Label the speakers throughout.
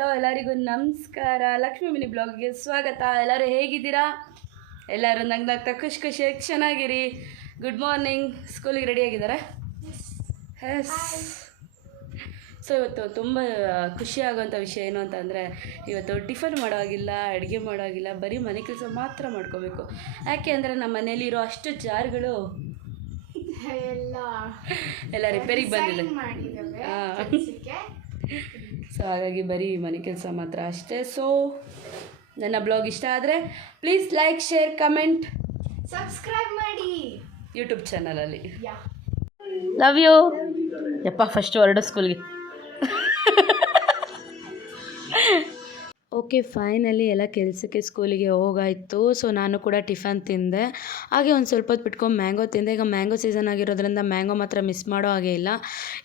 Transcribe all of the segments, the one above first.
Speaker 1: Hello ಎಲ್ಲರಿಗೂ ನಮಸ್ಕಾರ. Lakshmi mini ಬ್ಲಾಗ್ಗೆ ಸ್ವಾಗತ. ಎಲ್ಲರೂ ಹೇಗಿದ್ದೀರಾ? ಎಲ್ಲರೂ ನಂಗೆ ನಗ್ತಾ ಖುಷಿ ಖುಷಿಯಾಗಿ ಚೆನ್ನಾಗಿರಿ ಗುಡ್ ಮಾರ್ನಿಂಗ್ ಸ್ಕೂಲಿಗೆ ರೆಡಿ ಆಗಿದ್ದಾರೆ ಎಸ್ ಸೊ ಇವತ್ತು ತುಂಬ ಖುಷಿಯಾಗುವಂಥ ವಿಷಯ ಏನು ಅಂತಂದರೆ ಇವತ್ತು ಟಿಫನ್ ಮಾಡೋವಾಗಿಲ್ಲ ಅಡುಗೆ ಮಾಡೋವಾಗಿಲ್ಲ ಬರೀ ಮನೆ ಕೆಲಸ ಮಾತ್ರ ಮಾಡ್ಕೋಬೇಕು. ಯಾಕೆ ಅಂದರೆ ನಮ್ಮ ಮನೇಲಿರೋ ಅಷ್ಟು ಜಾರ್ಗಳು
Speaker 2: ಎಲ್ಲ
Speaker 1: ಎಲ್ಲ ರಿಪೇರಿಗೆ ಬಂದಿದೆ. ಆ.
Speaker 2: ಕೆಲ್ಸಕ್ಕೆ.
Speaker 1: ಸೊ ಹಾಗಾಗಿ ಬರೀ ಮನೆ ಕೆಲಸ ಮಾತ್ರ ಅಷ್ಟೇ. ಸೊ ನನ್ನ ಬ್ಲಾಗ್ ಇಷ್ಟ ಆದರೆ please like share comment
Speaker 2: subscribe ಮಾಡಿ.
Speaker 1: ಯೂಟ್ಯೂಬ್ ಚಾನಲಲ್ಲಿ
Speaker 2: ಯಾ
Speaker 1: ಲವ್ ಯು ಯಪ್ಪ ಫಸ್ಟ್ ಹೊರಡು ಸ್ಕೂಲ್ಗೆ ಓಕೆ, ಫೈನಲಿ ಎಲ್ಲ ಕೆಲಸಕ್ಕೆ ಸ್ಕೂಲಿಗೆ ಹೋಗಾಯಿತು. ಸೊ, ನಾನು ಕೂಡ ಟಿಫನ್ ತಿಂದೆ. ಹಾಗೆ ಒಂದು ಸ್ವಲ್ಪ ಹೊತ್ತು ಬಿಟ್ಕೊಂಡು ಮ್ಯಾಂಗೋ ತಿಂದೆ. ಈಗ ಮ್ಯಾಂಗೋ ಸೀಸನ್ ಆಗಿರೋದ್ರಿಂದ ಮ್ಯಾಂಗೋ ಮಾತ್ರ ಮಿಸ್ ಮಾಡೋ ಹಾಗೆ ಇಲ್ಲ.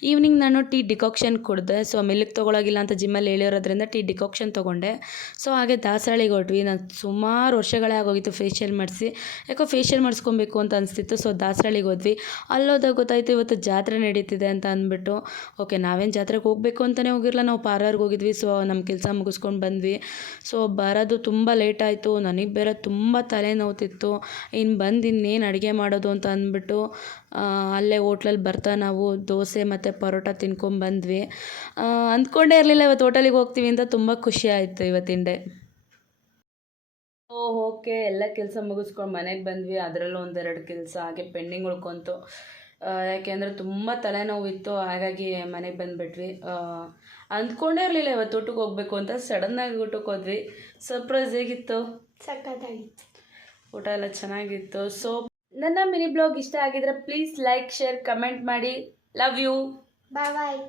Speaker 1: ಈವ್ನಿಂಗ್ ನಾನು ಟೀ ಡಿಕಾಕ್ಷನ್ ಕುಡಿದೆ. ಸೊ, ಮಿಲ್ಕ್ ತೊಗೊಳಗಿಲ್ಲ ಅಂತ ಜಿಮ್ಮಲ್ಲಿ ಹೇಳಿರೋದ್ರಿಂದ ಟೀ ಡಿಕಾಕ್ಷನ್ ತೊಗೊಂಡೆ. ಸೊ, ಹಾಗೆ ದಾಸರಳಿಗೆ ಹೊಟ್ವಿ ನಾನು ಸುಮಾರು ವರ್ಷಗಳೇ ಆಗೋಗಿತ್ತು ಫೇಶಿಯಲ್ ಮಾಡಿಸಿ. ಯಾಕೋ ಫೇಶಿಯಲ್ ಮಾಡಿಸ್ಕೊಬೇಕು ಅಂತ ಅನಿಸ್ತಿತ್ತು. ಸೊ ದಾಸರಳಿಗೆ ಹೋದ್ವಿ. ಅಲ್ಲೋದಾಗ ಗೊತ್ತಾಯಿತು ಇವತ್ತು ಜಾತ್ರೆ ನಡೀತಿದೆ ಅಂತ ಅಂದ್ಬಿಟ್ಟು, ಓಕೆ, ನಾವೇನು ಜಾತ್ರೆಗೆ ಹೋಗಬೇಕು ಅಂತಲೇ ಹೋಗಿರಲ್ಲ ನಾವು ಪಾರ್ಲರ್ಗೆ ಹೋಗಿದ್ವಿ. ಸೊ ನಮ್ಮ ಕೆಲಸ ಮುಗಿಸ್ಕೊಂಡು ಬಂದ್ವಿ. ಸೊ ಬರೋದು ತುಂಬ ಲೇಟ್ ಆಯಿತು ನನಗೆ ಬೇರೆ ತುಂಬ ತಲೆನೋವ್ತಿತ್ತು ಇನ್ನು ಬಂದು ಇನ್ನೇನು ಅಡುಗೆ ಮಾಡೋದು ಅಂತ ಅಂದ್ಬಿಟ್ಟು ಅಲ್ಲೇ ಹೋಟ್ಲಲ್ಲಿ ಬರ್ತಾ ನಾವು ದೋಸೆ ಮತ್ತು ಪರೋಟ ತಿನ್ಕೊಂಡು ಬಂದ್ವಿ. ಆ, ಅಂದ್ಕೊಂಡೇ ಇರಲಿಲ್ಲ ಇವತ್ತು ಹೋಟೆಲಿಗೆ ಹೋಗ್ತೀವಿ ಅಂತ ತುಂಬ ಖುಷಿ ಆಯಿತು ಇವತ್ತಿನ ಓ ಓಕೆ. ಎಲ್ಲ ಕೆಲಸ ಮುಗಿಸ್ಕೊಂಡು ಮನೆಗೆ ಬಂದ್ವಿ. ಅದರಲ್ಲೂ ಒಂದೆರಡು ಕೆಲಸ ಹಾಗೆ ಪೆಂಡಿಂಗ್ ಉಳ್ಕೊಂತು. ಯಾಕೆಂದರೆ ತುಂಬ ತಲೆನೋವಿತ್ತು ಹಾಗಾಗಿ ಮನೆಗೆ ಬಂದುಬಿಟ್ವಿ. ಅಂದ್ಕೊಂಡೇ ಇರಲಿಲ್ಲ ಇವತ್ತು ಊಟಕ್ಕೆ ಹೋಗ್ಬೇಕು ಅಂತ ಸಡನ್ನಾಗಿ ಊಟಕ್ಕೆ ಹೋದ್ವಿ. ಸರ್ಪ್ರೈಸ್ ಹೇಗಿತ್ತು?
Speaker 2: ಸಕ್ಕತ್ತಾಗಿತ್ತು
Speaker 1: ಊಟ ಎಲ್ಲ ಚೆನ್ನಾಗಿತ್ತು. ಸೊ ನನ್ನ ಮಿನಿ ಬ್ಲಾಗ್ ಇಷ್ಟ ಆಗಿದ್ರೆ ಪ್ಲೀಸ್ ಲೈಕ್ ಶೇರ್ ಕಮೆಂಟ್ ಮಾಡಿ. Love you
Speaker 2: bye bye